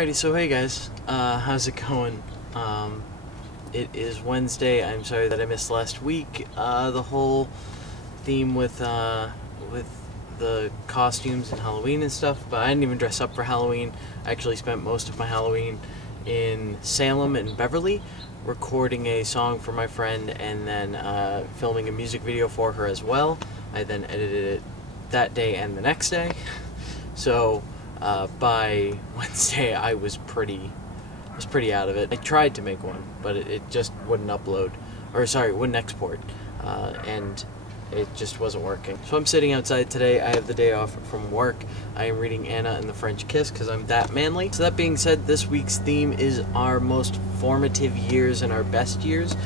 Alrighty, so hey guys, how's it going? It is Wednesday. I'm sorry that I missed last week. The whole theme with the costumes and Halloween and stuff, but I didn't even dress up for Halloween. I actually spent most of my Halloween in Salem and Beverly, recording a song for my friend and then filming a music video for her as well. I then edited it that day and the next day. So by Wednesday I was pretty out of it. I tried to make one, but it just wouldn't upload, or sorry, it wouldn't export, and it just wasn't working. So I'm sitting outside today. I have the day off from work. I am reading Anna and the French Kiss because I'm that manly. So that being said, this week's theme is our most formative years and our best years.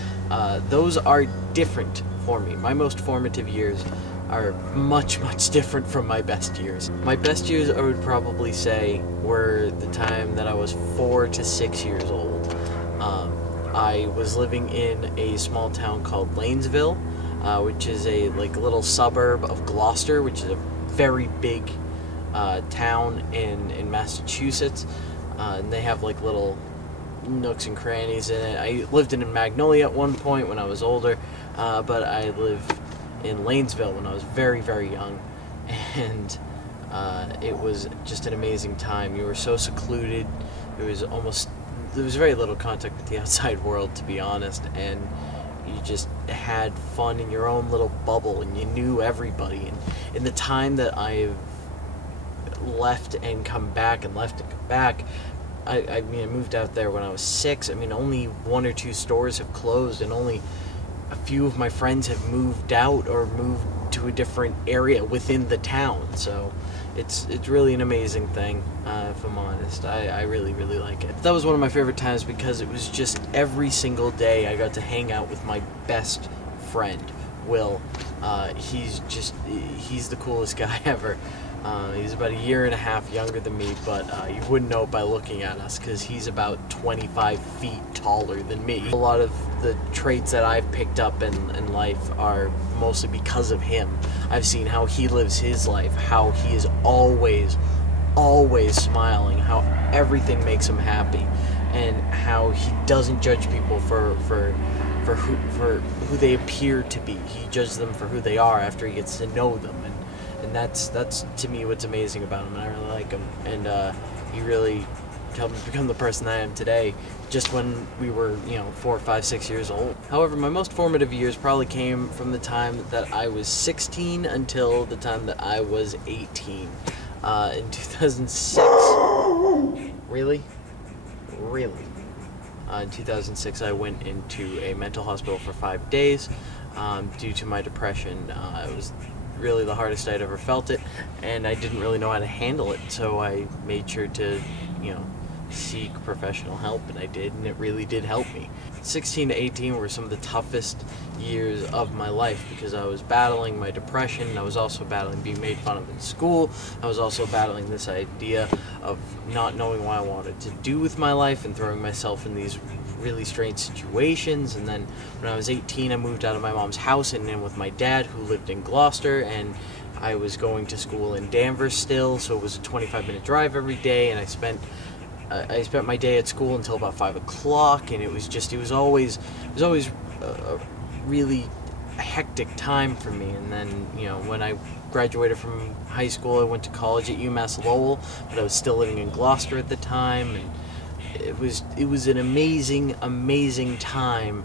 Those are different for me. My most formative years are much different from my best years. My best years, I would probably say, were the time that I was 4 to 6 years old. I was living in a small town called Lanesville, which is a little suburb of Gloucester, which is a very big town in Massachusetts. And they have little nooks and crannies in it. I lived in Magnolia at one point when I was older, but I lived in Lanesville when I was very young, and it was just an amazing time. You were so secluded. There was very little contact with the outside world, to be honest, and you just had fun in your own little bubble, and you knew everybody. And in the time that I've left and come back, I moved out there when I was 6. I mean, only 1 or 2 stores have closed, and only a few of my friends have moved out or moved to a different area within the town. So it's really an amazing thing, if I'm honest. I really like it. That was one of my favorite times because it was just every single day I got to hang out with my best friend, Will. He's the coolest guy ever. He's about a year and a half younger than me, but you wouldn't know it by looking at us because he's about 25 feet taller than me. A lot of the traits that I've picked up in life are mostly because of him. I've seen how he lives his life, how he is always smiling, how everything makes him happy, and how he doesn't judge people for who they appear to be. He judges them for who they are after he gets to know them, and that's to me what's amazing about him, and I really like him. And he really helped me become the person I am today, just when we were 4, 5, 6 years old. However, my most formative years probably came from the time that I was 16 until the time that I was 18. In 2006. Really? In 2006, I went into a mental hospital for 5 days due to my depression. It was really the hardest I'd ever felt it, and I didn't really know how to handle it, so I made sure to, seek professional help, and I did, and it really did help me. 16 to 18 were some of the toughest years of my life because I was battling my depression. I was also battling being made fun of in school. I was also battling this idea of not knowing what I wanted to do with my life and throwing myself in these really strange situations. And then when I was 18, I moved out of my mom's house and in with my dad, who lived in Gloucester, and I was going to school in Danvers still, so it was a 25-minute drive every day, and I spent my day at school until about 5 o'clock, and it was always a really hectic time for me. And then, when I graduated from high school, I went to college at UMass Lowell, but I was still living in Gloucester at the time, and it was an amazing time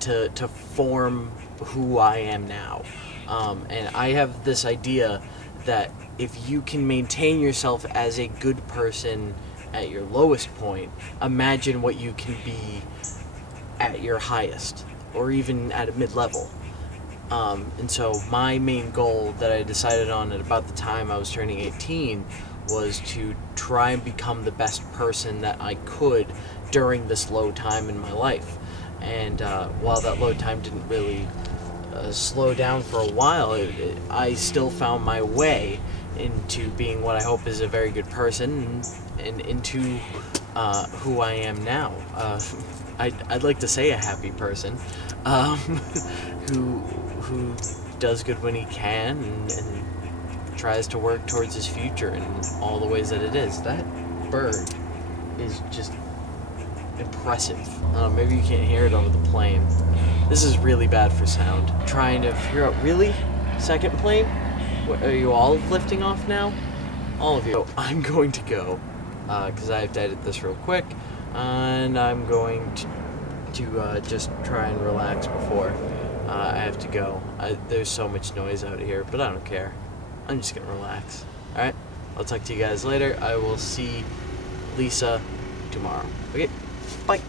to form who I am now. And I have this idea that if you can maintain yourself as a good person at your lowest point, imagine what you can be at your highest, or even at a mid-level. And so my main goal that I decided on at about the time I was turning 18 was to try and become the best person that I could during this low time in my life. And while that low time didn't really slow down for a while, I still found my way into being what I hope is a very good person, and into who I am now. I'd like to say a happy person, who does good when he can, and tries to work towards his future in all the ways that it is. That bird is just impressive. Maybe you can't hear it over the plane. This is really bad for sound. Trying to figure out, really? Second plane? What, are you all lifting off now? All of you. So I'm going to go, because I have to edit this real quick, and I'm going to just try and relax before I have to go. There's so much noise out here, but I don't care. I'm just gonna relax. Alright? I'll talk to you guys later. I will see Lisa tomorrow. Okay? Bye!